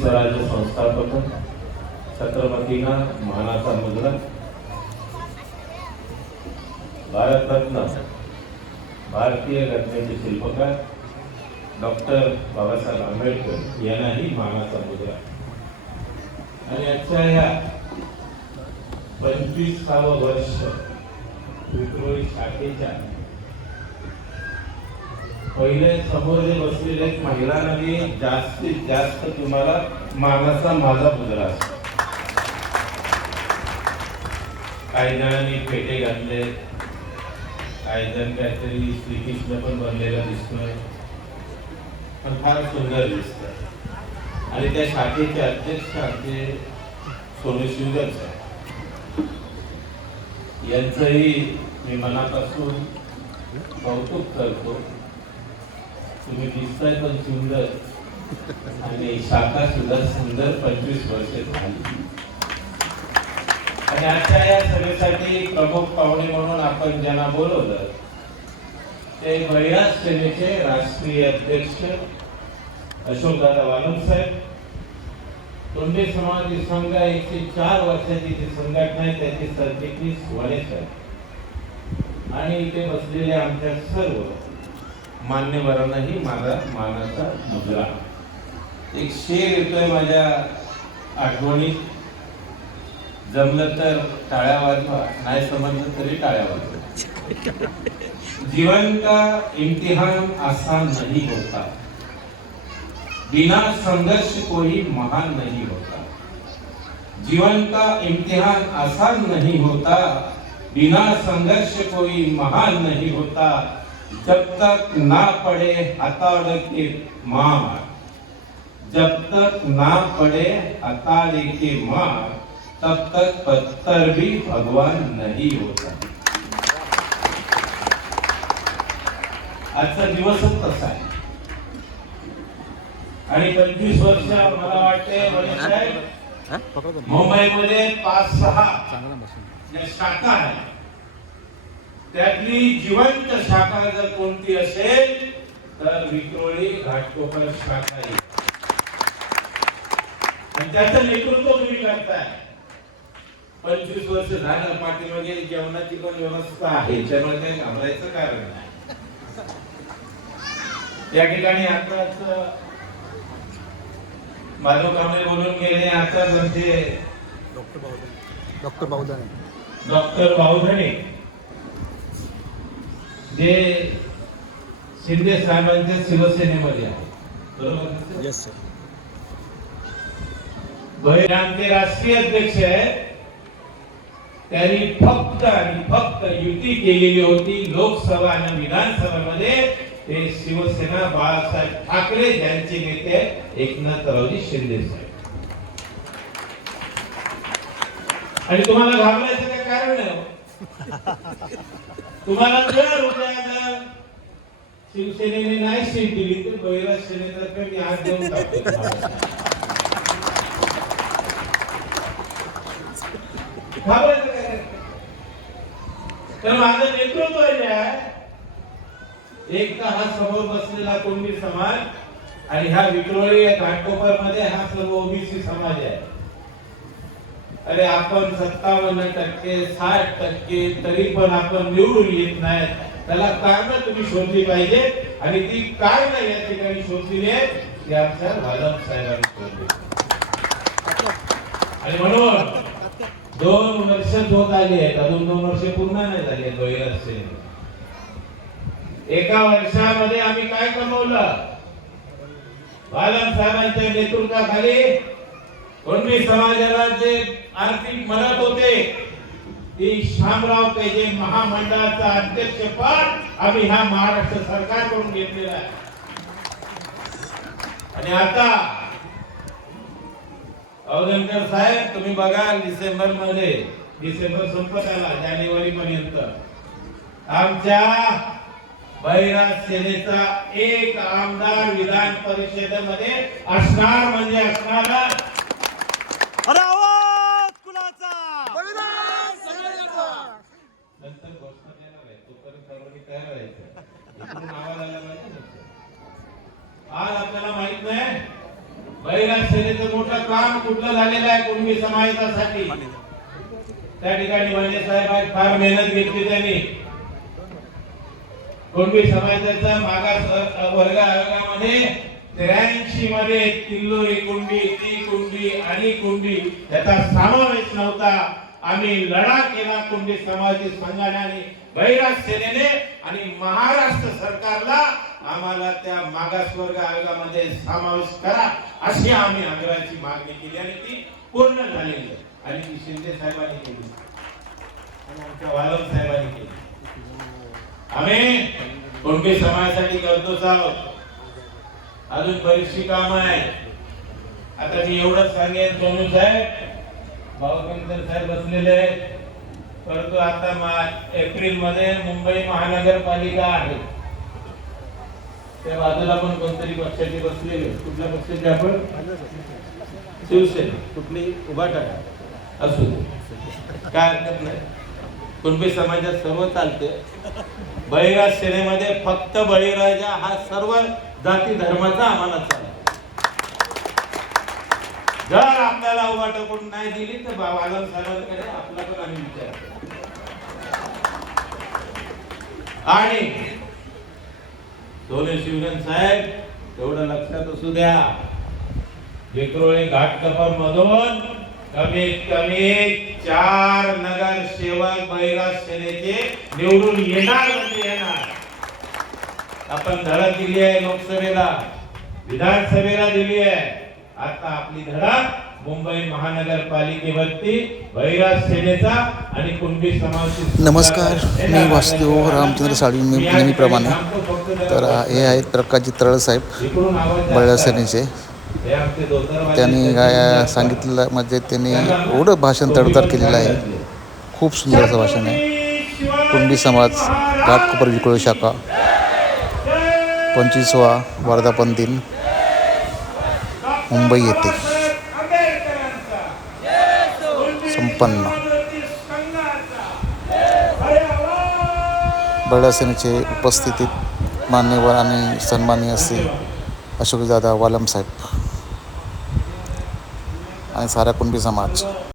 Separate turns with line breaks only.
स्वराज्य संस्थापक छत्रपतींना मानाचा मुद्रा भारतरत्न भारतीय घटनेचे शिल्पकार डॉक्टर बाबासाहेब आंबेडकर यांनाही मानाचा मुद्रा. आणि आजच्या ह्या पंचवीसावं वर्ष विक्रोळी शाखेच्या पहिले समोर जे बसलेले महिलांना मी जास्तीत जास्त तुम्हाला मानाचा माझा पुजला असतो. काही जणांनी पेटे घातले. काही जण काहीतरी श्रीकृष्ण पण बनलेला दिसतोय. पण फार सुंदर दिसत आणि त्या शाखेचे अध्यक्ष आमचे सोनू शिवगर यांचंही मी मनापासून कौतुक करतो. तुम्ही दिसताय पण सुंदर. आणि शाखा सुद्धा सुंदर पंचवीस वर्ष झाली. आणि आजच्या या सभेसाठी प्रमुख पाहुणे म्हणून आपण ज्यांना बोलवलं ते बळीराज सेनेचे राष्ट्रीय अध्यक्ष अशोकदादा वालम साहेब. तोंडे समाज संघ एकशे चार वर्षाची जी संघटना आहे त्याचे सरचिटणीस वडे साहेब. आणि इथे बसलेले आमच्या सर्व मान्यवरांनाही माझा मानाचा मुजरा एक शेर येतोय माझ्या आठवणीत. जमलं तर टाळ्या वाजवा नाही समजलं तरी टाळ्या वाजवा. जीवन का इम्तिहान आसान नहीं होता. बिना संघर्ष कोई महान नहीं होता. जीवन का इम्तिहान आसान नहीं होता. बिना संघर्ष कोई महान नहीं होता. जब तक ना पड़े हथौड़े के मार जब तक ना पड़े हथौड़े के मार तब तक पत्थर भी भगवान नहीं होता। आजचा दिवसच तसा आहे. आणि पंचवीस वर्ष मला वाटते वडील साहेब मुंबईमध्ये पाच सहा ज्या शाखा आहेत. त्यातली जिवंत शाखा जर कोणती असेल तर विक्रोळी घाटकोपर शाखा आहे आणि त्याचं नेतृत्व तुम्ही करताय. पंचवीस वर्ष झालं पाठीमागे जेवणाची पण व्यवस्था आहे त्यामुळे काही घाबरायचं कारण नाही. या ठिकाणी आताच माधव कांबळे बोलून गेले आता म्हणजे
डॉक्टर बाहुदाने
डॉक्टर बाहुधणे जे शिंदे साहेबांच्या शिवसेनेमध्ये आहे. बरोबर? आमचे राष्ट्रीय अध्यक्ष आहेत. त्यांनी फक्त आणि फक्त युती केलेली होती लोकसभा आणि विधानसभेमध्ये. ते शिवसेना बाळासाहेब ठाकरे यांचे नेते आहेत, एकनाथरावजी शिंदे साहेब. आणि तुम्हाला घाबरायचं काय कारण नाही हो. तुम्हाला जर उद्या शिवसेनेने नाही सीट दिली तर बैराज सेनेतर्फे मी आज देऊन तर माझं नेतृत्व जे आहे एक तर हा समोर बसलेला कुणबी समाज आणि ह्या विक्रोळी घाटकोपरमध्ये हा सर्व ओबीसी समाज आहे. अरे आपण सत्तावन्न टक्के साठ टक्के तरी पण आपण निवडून येत नाही. त्याला कारण तुम्ही शोधली पाहिजे. आणि ती काय नाही या ठिकाणी शोधली आहे ती आमच्या भाजप साहेबांनी शोधली. आणि म्हणून दोन वर्ष होत आली आहेत. अजून दोन वर्ष पूर्ण नाही झाली दोन बळीराज एका वर्षामध्ये आम्ही काय कमवलं? बालन साहेबांच्या नेतृत्वाखाली कुणबी समाजाला जे आर्थिक मदत होते. ती शामराव पेजे महामंडळाचा अध्यक्षपद आम्ही ह्या महाराष्ट्र सरकारकडून घेतलेला आहे. आणि आता अवधनकर साहेब तुम्ही बघा डिसेंबरमध्ये डिसेंबर संपत आला जानेवारी पर्यंत. आमच्या बहिरा सेनेचा एक आमदार विधान परिषदेमध्ये असणार म्हणजे असणार
अरे आवाज कुणाचा
नंतर घोषणा देणार आहे तोपर्यंत सर्वांनी तयार राहायचं इकडून आवाज आला पाहिजे ना. आज आपल्याला माहीत नाही बैराज सेनेचं मोठं काम कुठलं झालेलं आहे कुणबी समाजासाठी? त्या ठिकाणी वने साहेब फार मेहनत घेतली त्यांनी. कुणबी समाजाचा मागास वर्ग आयोगामध्ये त्र्याऐंशी मध्ये तिल्लोरी कुंडी ती कुंडी आणि कुंडी. याचा समावेश नव्हता. आम्ही लढा केला कुंडी समाजाची संघाने आणि सेनेने आणि महाराष्ट्र सरकारला. आम्हाला त्या मागासवर्ग आयोगामध्ये समावेश करा अशी आम्ही आग्रहाची मागणी केली आणि ती पूर्ण झालेली आहे. आणि ती शिंदे साहेबांनी केली. आणि आमच्या वालव साहेबांनी केली. आम्ही कुणबी समाजासाठी करतोच आहोत अजून बरीचशी काम आहे आता मी एवढंच सांगेन सोनू साहेब. भाऊकंकर साहेब बसलेले आहेत. परंतु आता मा- एप्रिलमध्ये मुंबई महानगरपालिका आहे. त्या बाजूला पण कोणतरी पक्षाची बसलेली कुठल्या पक्षाची आपण? शिवसेना. कुठली? उभा टाका असू काय हरकत नाही. कुणबी समाजात सर्व चालते बळीराज सेनेमध्ये फक्त बळीराजा हा सर्व जाती धर्माचा आम्हाला चालतो जर आपल्याला उभा कोण नाही दिली तर बाबा आलम साहेबांकडे आपला पण आम्ही विचार आणि सोने शिवगण साहेब तेवढं लक्षात असू द्या. विक्रोळी घाटकपर मधून कमीत कमी चार नगरसेवक बैराज सेनेचे निवडून येणार म्हणजे येणार. आपण धडक दिली आहे लोकसभेला. विधानसभेला दिली आहे. आता आपली धडक मुंबई महानगरपालिकेवरती बैराज सेनेचा आणि कुणबी समाज
नमस्कार, मी वासुदेव रामचंद्र साळवी मी नेहमीप्रमाणे. तर हे आहेत प्रकाशजी तळसाहेब बळ्या सेनेचे. त्यांनी काय सांगितलं म्हणजे त्यांनी एवढं भाषण तडतड केलेलं आहे. खूप सुंदर असं भाषण आहे. कुणबी समाज घाटकोपर विक्रोळ शाखा पंचवीसवा वर्धापन दिन मुंबई येथे संपन्न. बळ्या सेनेचे उपस्थितीत मान्यवर आणि सन्माननीय असे अशोकदादा वालम साहेब. आणि सारा कुणबी समाज.